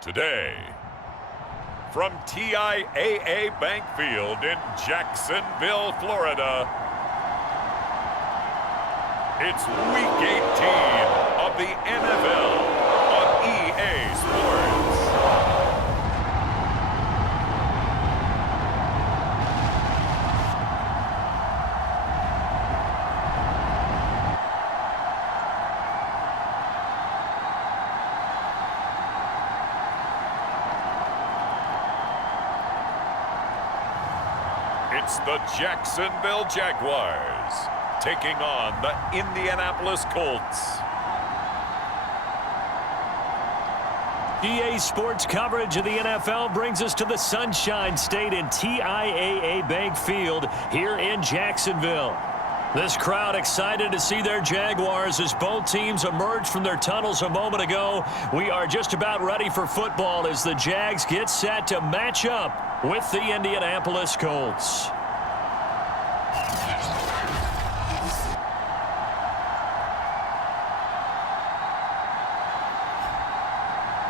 Today, from TIAA Bank Field in Jacksonville, Florida, it's Week 18 of the NFL on EA Sports. It's the Jacksonville Jaguars taking on the Indianapolis Colts. EA Sports coverage of the NFL brings us to the Sunshine State in TIAA Bank Field here in Jacksonville. This crowd excited to see their Jaguars as both teams emerged from their tunnels a moment ago. We are just about ready for football as the Jags get set to match up with the Indianapolis Colts.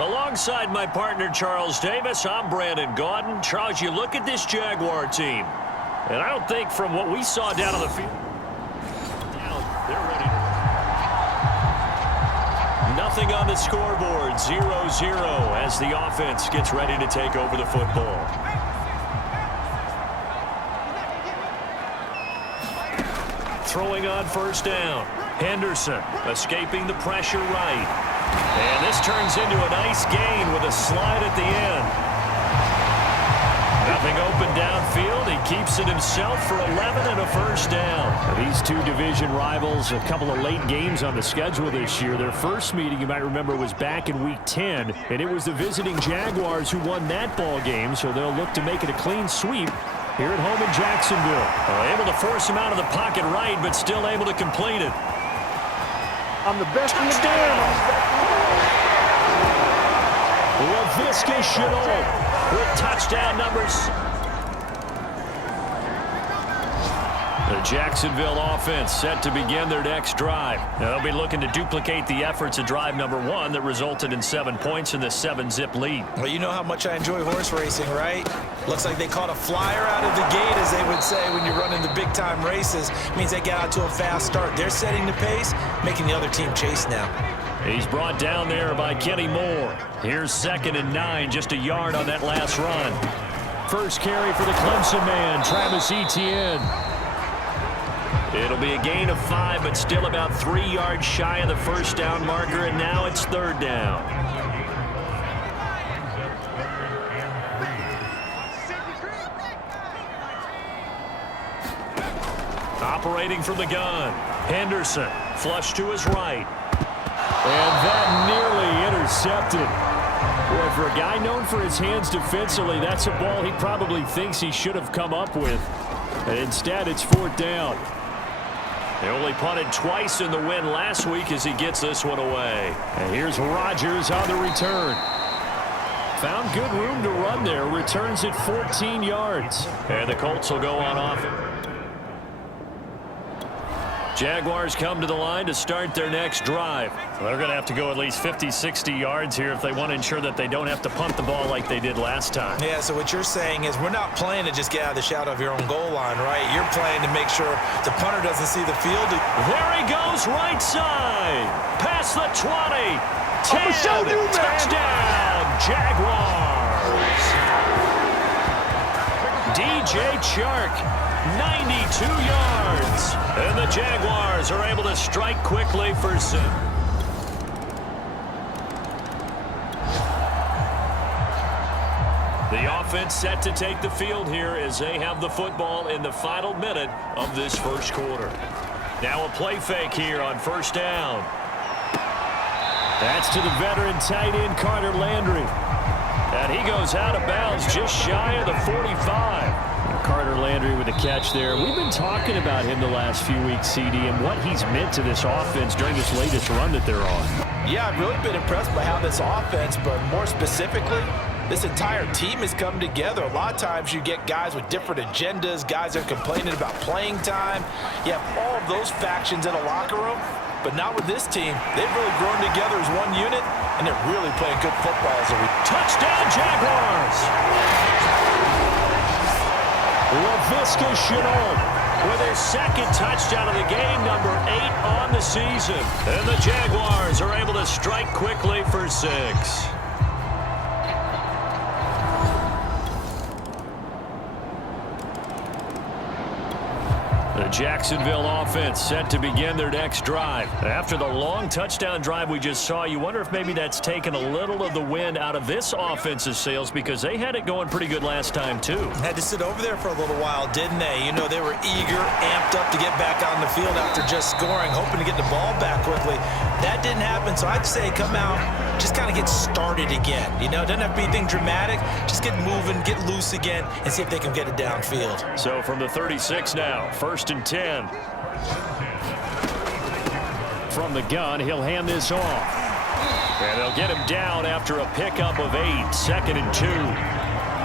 Alongside my partner, Charles Davis, I'm Brandon Gaudin. Charles, you look at this Jaguar team, and I don't think from what we saw down on the field, they're ready to... Nothing on the scoreboard, 0-0 as the offense gets ready to take over the football. Throwing on first down. Henderson escaping the pressure right. And this turns into a nice gain with a slide at the end. Nothing open downfield. He keeps it himself for 11 and a first down. These two division rivals, a couple of late games on the schedule this year. Their first meeting, you might remember, was back in Week 10, and it was the visiting Jaguars who won that ball game, so they'll look to make it a clean sweep here at home in Jacksonville. Able to force him out of the pocket right, but still able to complete it. I'm the best in the game. Laviska Shenault with touchdown numbers. The Jacksonville offense set to begin their next drive. Now they'll be looking to duplicate the efforts of drive number 1 that resulted in 7 points in the 7-zip lead. Well, you know how much I enjoy horse racing, right? Looks like they caught a flyer out of the gate, as they would say when you're running the big-time races. It means they get out to a fast start. They're setting the pace, making the other team chase now. He's brought down there by Kenny Moore. Here's 2nd and 9, just a yard on that last run. First carry for the Clemson man, Travis Etienne. It'll be a gain of 5, but still about 3 yards shy of the first down marker, and now it's 3rd down. Operating from the gun, Henderson, flush to his right. And that nearly intercepted. Boy, for a guy known for his hands defensively, that's a ball he probably thinks he should have come up with. And instead, it's 4th down. They only punted twice in the win last week as he gets this one away. And here's Rodgers on the return. Found good room to run there. Returns at 14 yards. And the Colts will go on offense. Jaguars come to the line to start their next drive. They're going to have to go at least 50, 60 yards here if they want to ensure that they don't have to punt the ball like they did last time. Yeah, so what you're saying is we're not playing to just get out of the shadow of your own goal line, right? You're playing to make sure the punter doesn't see the field. There he goes, right side. Past the 20. 10. Touchdown, Jaguars. DJ Chark, 92 yards. And the Jaguars are able to strike quickly for some. The offense set to take the field here as they have the football in the final minute of this first quarter. Now a play fake here on first down. That's to the veteran tight end Carter Landry. And he goes out of bounds just shy of the 45. Carter Landry with a catch there. We've been talking about him the last few weeks, CD, and what he's meant to this offense during this latest run that they're on. Yeah, I've really been impressed by how this offense, but more specifically, this entire team has come together. A lot of times you get guys with different agendas, guys that are complaining about playing time. You have all of those factions in a locker room, but not with this team. They've really grown together as one unit, and they're really playing good football as a Touchdown, Jaguars! Laviska Shenault with his second touchdown of the game, number 8 on the season. And the Jaguars are able to strike quickly for 6. The Jacksonville offense set to begin their next drive. After the long touchdown drive we just saw, you wonder if maybe that's taken a little of the wind out of this offense's sails, because they had it going pretty good last time too. Had to sit over there for a little while, didn't they? You know, they were eager, amped up to get back on the field after just scoring, hoping to get the ball back quickly. That didn't happen, so I'd say come out, just kind of get started again. You know, it doesn't have to be anything dramatic. Just get moving, get loose again, and see if they can get it downfield. So from the 36 now, 1st and 10. From the gun, he'll hand this off. And they'll get him down after a pickup of 8, 2nd and 2.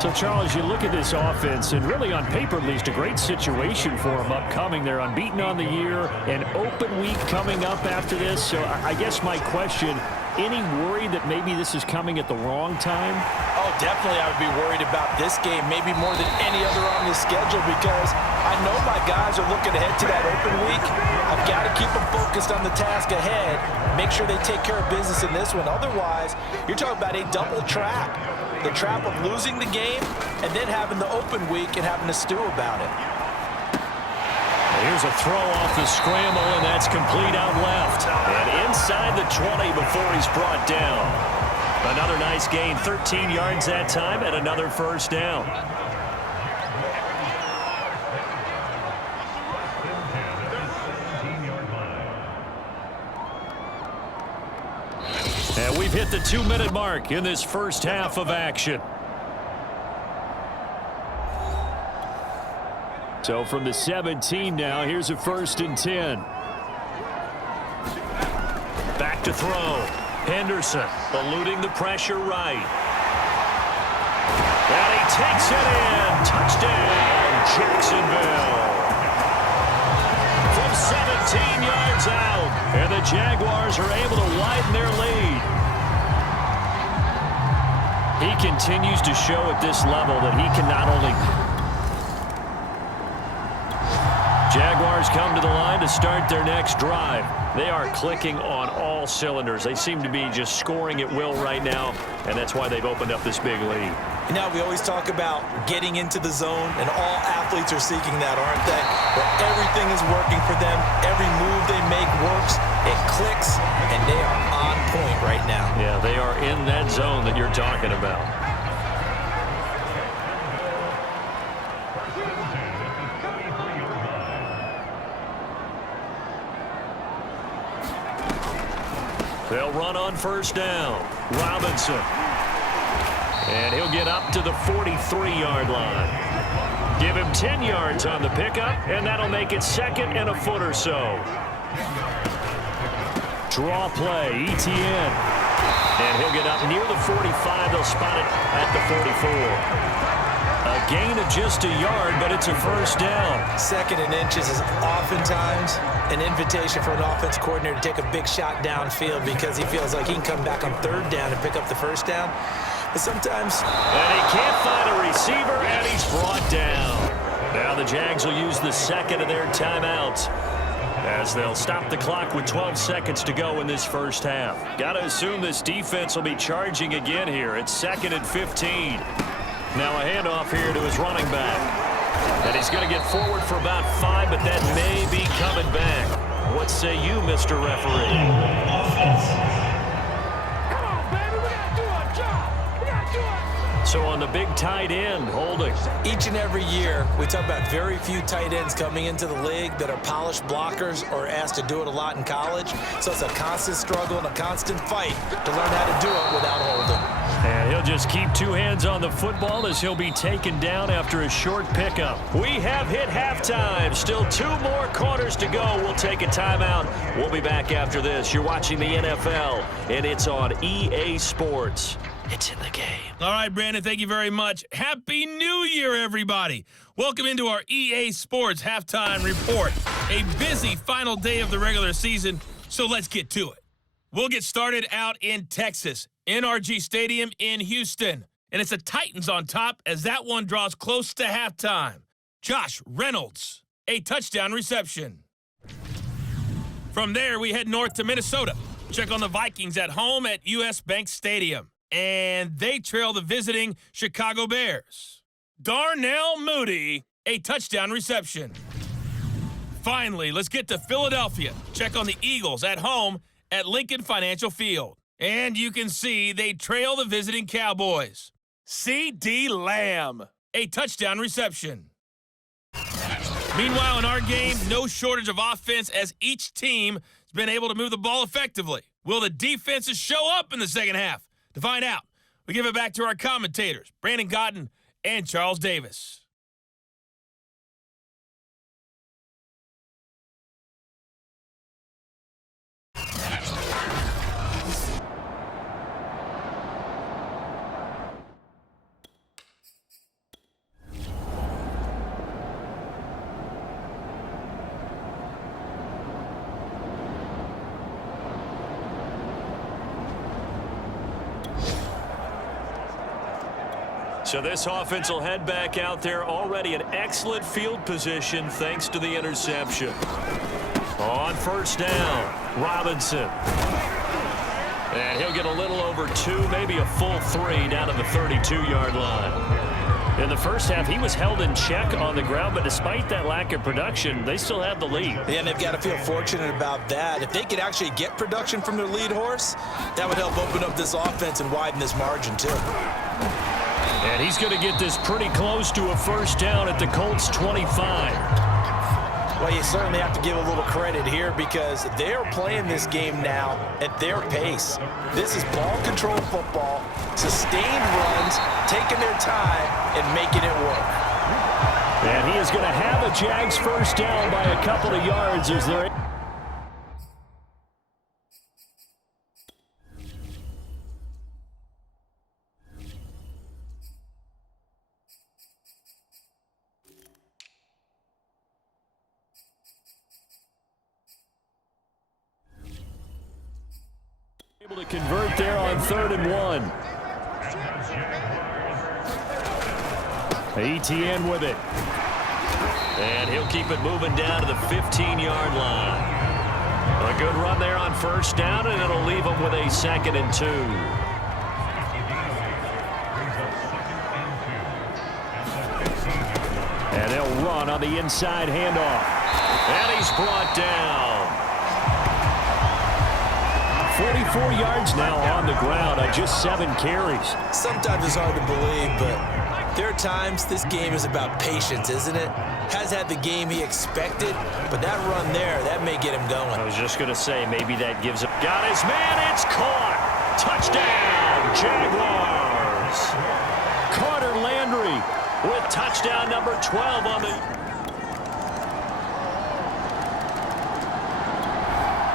So, Charles, you look at this offense, and really on paper, at least, a great situation for them upcoming. They're unbeaten on the year, an open week coming up after this. So I guess my question, any worry that maybe this is coming at the wrong time? Oh, definitely I would be worried about this game, maybe more than any other on the schedule, because I know my guys are looking ahead to that open week. I've got to keep them focused on the task ahead, make sure they take care of business in this one. Otherwise, you're talking about a double trap. The trap of losing the game and then having the open week and having to stew about it. Here's a throw off the scramble, and that's complete out left. And inside the 20 before he's brought down. Another nice gain, 13 yards that time, and another first down. And we've hit the 2-minute mark in this first half of action. So from the 17 now, here's a 1st and 10. Back to throw. Henderson eluding the pressure right. And he takes it in. Touchdown, Jacksonville. From 17 yards out. And the Jaguars are able to widen their lead. He continues to show at this level that he can not only... Jaguars come to the line to start their next drive. They are clicking on all cylinders. They seem to be just scoring at will right now, and that's why they've opened up this big lead. You know, we always talk about getting into the zone, and all athletes are seeking that, aren't they? Where everything is working for them. Every move they make works. It clicks, and they are on point right now. Yeah, they are in that zone that you're talking about. They'll run on first down. Robinson. And he'll get up to the 43-yard line. Give him 10 yards on the pickup, and that'll make it 2nd and a foot or so. Draw play, Etienne. And he'll get up near the 45. They'll spot it at the 44. A gain of just a yard, but it's a first down. 2nd and inches is oftentimes an invitation for an offense coordinator to take a big shot downfield because he feels like he can come back on 3rd down and pick up the first down. But sometimes... And he can't find a receiver, and he's brought down. Now the Jags will use the 2nd of their timeouts as they'll stop the clock with 12 seconds to go in this first half. Got to assume this defense will be charging again here. It's 2nd and 15. Now a handoff here to his running back. And he's going to get forward for about 5, but that may be coming back. What say you, Mr. Referee? Come on, baby. We got to do our job. We got to do it. So on the big tight end, holding. Each and every year, we talk about very few tight ends coming into the league that are polished blockers or asked to do it a lot in college. So it's a constant struggle and a constant fight to learn how to do it without holding. And he'll just keep 2 hands on the football as he'll be taken down after a short pickup. We have hit halftime. Still 2 more quarters to go. We'll take a timeout. We'll be back after this. You're watching the NFL, and it's on EA Sports. It's in the game. All right, Brandon, thank you very much. Happy New Year, everybody. Welcome into our EA Sports Halftime Report. A busy final day of the regular season, so let's get to it. We'll get started out in Texas, NRG Stadium in Houston. And it's the Titans on top as that one draws close to halftime. Josh Reynolds, a touchdown reception. From there, we head north to Minnesota. Check on the Vikings at home at US Bank Stadium. And they trail the visiting Chicago Bears. Darnell Mooney, a touchdown reception. Finally, let's get to Philadelphia. Check on the Eagles at home at Lincoln Financial Field. And you can see they trail the visiting Cowboys. CeeDee Lamb, a touchdown reception. Meanwhile, in our game, no shortage of offense as each team has been able to move the ball effectively. Will the defenses show up in the second half? To find out, we give it back to our commentators, Brandon Cotton and Charles Davis. So this offense will head back out there, already in excellent field position thanks to the interception. On first down, Robinson. And he'll get a little over 2, maybe a full 3 down to the 32-yard line. In the first half, he was held in check on the ground, but despite that lack of production, they still have the lead. Yeah, and they've got to feel fortunate about that. If they could actually get production from their lead horse, that would help open up this offense and widen this margin, too. And he's going to get this pretty close to a first down at the Colts 25. Well, you certainly have to give a little credit here because they're playing this game now at their pace. This is ball control football, sustained runs, taking their time and making it work. And he is going to have a Jags first down by a couple of yards as they're... able to convert there on 3rd and 1. Etienne with it. And he'll keep it moving down to the 15-yard line. A good run there on first down, and it'll leave him with a 2nd and 2. And they'll run on the inside handoff. And he's brought down. 44 yards now on the ground on just 7 carries. Sometimes it's hard to believe, but there are times this game is about patience, isn't it? Has had the game he expected, but that run there, that may get him going. I was just going to say, maybe that gives him... Got his man, it's caught! Touchdown, Jaguars! Carter Landry with touchdown number 12 on the...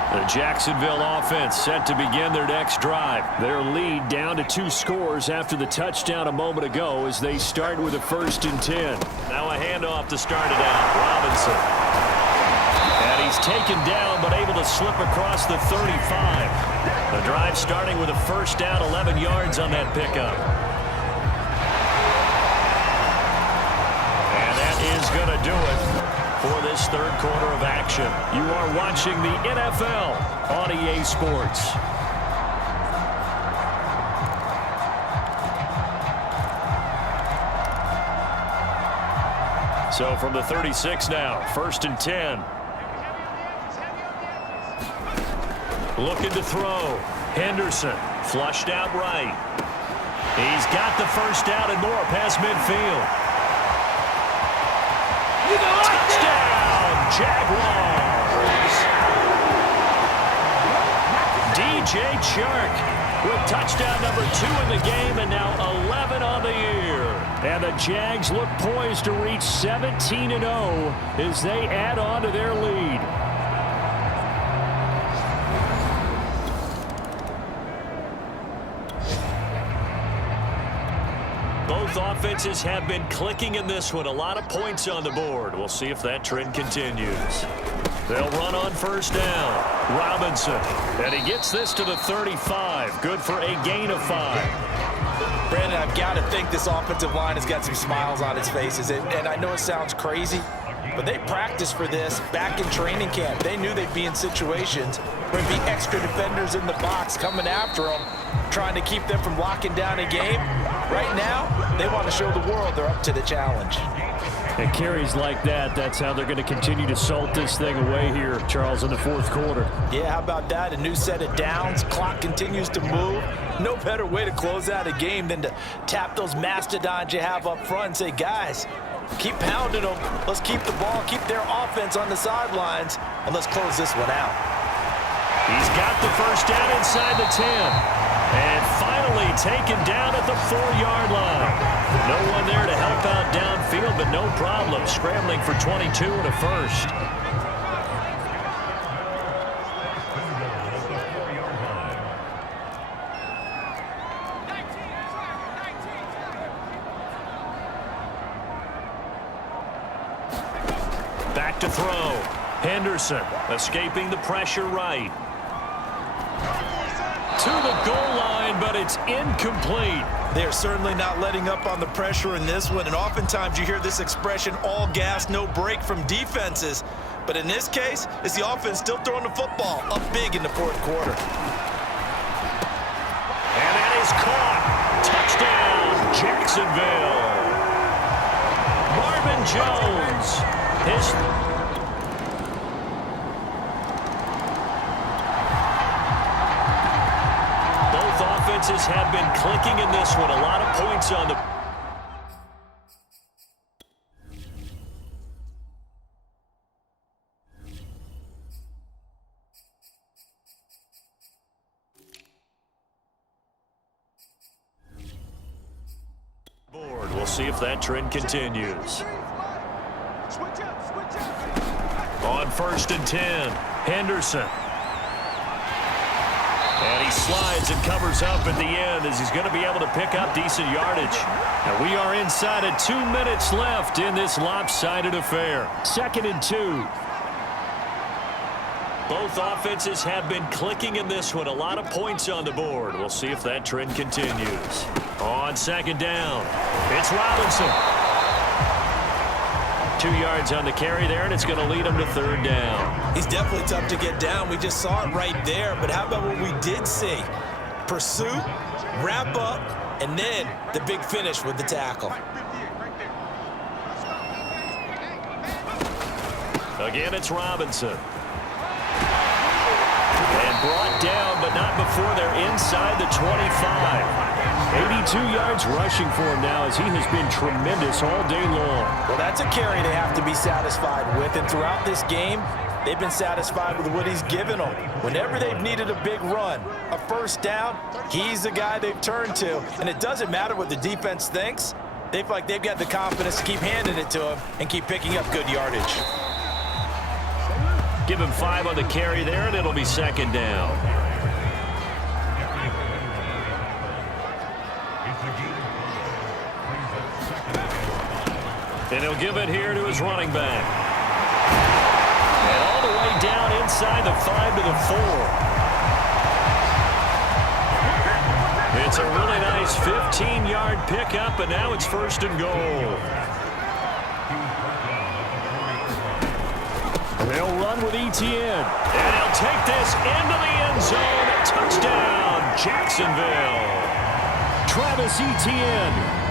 The Jacksonville offense set to begin their next drive. Their lead down to 2 scores after the touchdown a moment ago as they start with a 1st and 10. Now a handoff to start it out. Robinson. And he's taken down but able to slip across the 35. The drive starting with a first down, 11 yards on that pickup. And that is going to do it for this 3rd quarter of action. You are watching the NFL on EA Sports. So from the 36 now, 1st and 10. Looking to throw. Henderson flushed out right. He's got the first down and more past midfield. Touchdown, Jaguars! DJ Chark with touchdown number 2 in the game and now 11 on the year. And the Jags look poised to reach 17-0 as they add on to their lead. Both offenses have been clicking in this one. A lot of points on the board. We'll see if that trend continues. They'll run on first down. Robinson. And he gets this to the 35. Good for a gain of 5. Brandon, I've got to think this offensive line has got some smiles on its faces. And I know it sounds crazy, but they practiced for this back in training camp. They knew they'd be in situations where there'd be extra defenders in the box coming after them, trying to keep them from locking down a game. Right now, they want to show the world they're up to the challenge. And carries like that, that's how they're going to continue to salt this thing away here, Charles, in the fourth quarter. Yeah, how about that? A new set of downs. Clock continues to move. No better way to close out a game than to tap those mastodons you have up front and say, guys, keep pounding them. Let's keep the ball, keep their offense on the sidelines, and let's close this one out. He's got the first down inside the 10. And finally taken down at the 4-yard line. No one there to help out downfield, but no problem. Scrambling for 22 and a first. Back to throw. Henderson escaping the pressure right. To the goal line, but it's incomplete. They're certainly not letting up on the pressure in this one, and oftentimes you hear this expression, all gas, no break from defenses. But in this case, it's the offense still throwing the football up big in the fourth quarter. And that is caught. Touchdown, Jacksonville. Marvin Jones. Offenses have been clicking in this one. A lot of points on the... board. We'll see if that trend continues. On first and 10, Henderson. And he slides and covers up at the end as he's going to be able to pick up decent yardage. And we are inside of 2 minutes left in this lopsided affair. 2nd and 2. Both offenses have been clicking in this one. A lot of points on the board. We'll see if that trend continues. On 2nd down, it's Robinson. 2 yards on the carry there, and it's going to lead him to 3rd down. He's definitely tough to get down. We just saw it right there. But how about what we did see? Pursuit, wrap up, and then the big finish with the tackle. Again, it's Robinson. And brought down, but not before they're inside the 25. 82 yards rushing for him now as he has been tremendous all day long. Well, that's a carry they have to be satisfied with. And throughout this game, they've been satisfied with what he's given them. Whenever they've needed a big run, a first down, he's the guy they've turned to. And it doesn't matter what the defense thinks. They feel like they've got the confidence to keep handing it to him and keep picking up good yardage. Give him 5 on the carry there, and it'll be 2nd down. And he'll give it here to his running back. And all the way down inside the 5 to the 4. It's a really nice 15-yard pickup, and now it's 1st and goal. They'll run with Etienne. And he'll take this into the end zone. A touchdown, Jacksonville. Travis Etienne.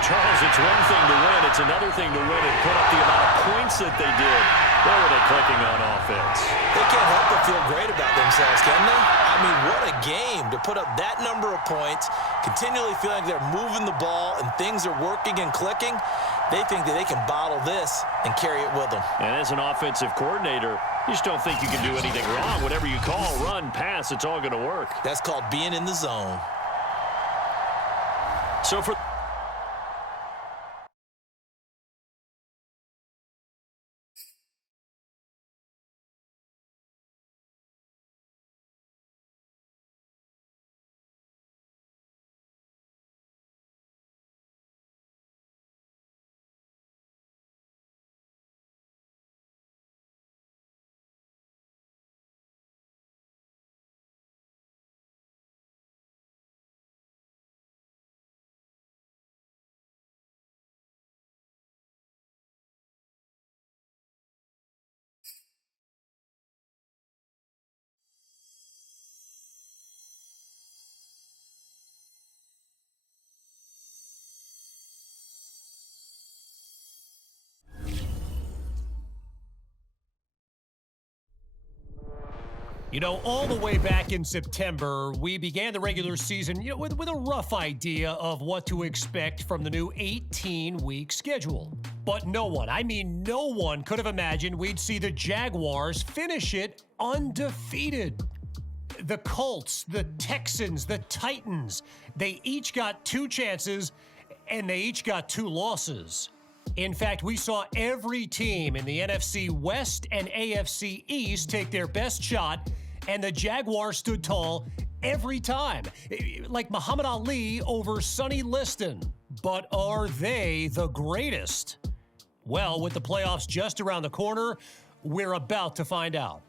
Charles, it's one thing to win. It's another thing to win and put up the amount of points that they did. Where were they clicking on offense? They can't help but feel great about themselves, can they? I mean, what a game to put up that number of points, continually feeling they're moving the ball and things are working and clicking. They think that they can bottle this and carry it with them. And as an offensive coordinator, you just don't think you can do anything wrong. Whatever you call, run, pass, it's all going to work. That's called being in the zone. So for You know, all the way back in September, we began the regular season, with a rough idea of what to expect from the new 18-week schedule. But no one could have imagined we'd see the Jaguars finish it undefeated. The Colts, the Texans, the Titans, they each got 2 chances, and they each got 2 losses. In fact, we saw every team in the NFC West and AFC East take their best shot, and the Jaguars stood tall every time, like Muhammad Ali over Sonny Liston. But are they the greatest? Well, with the playoffs just around the corner, we're about to find out.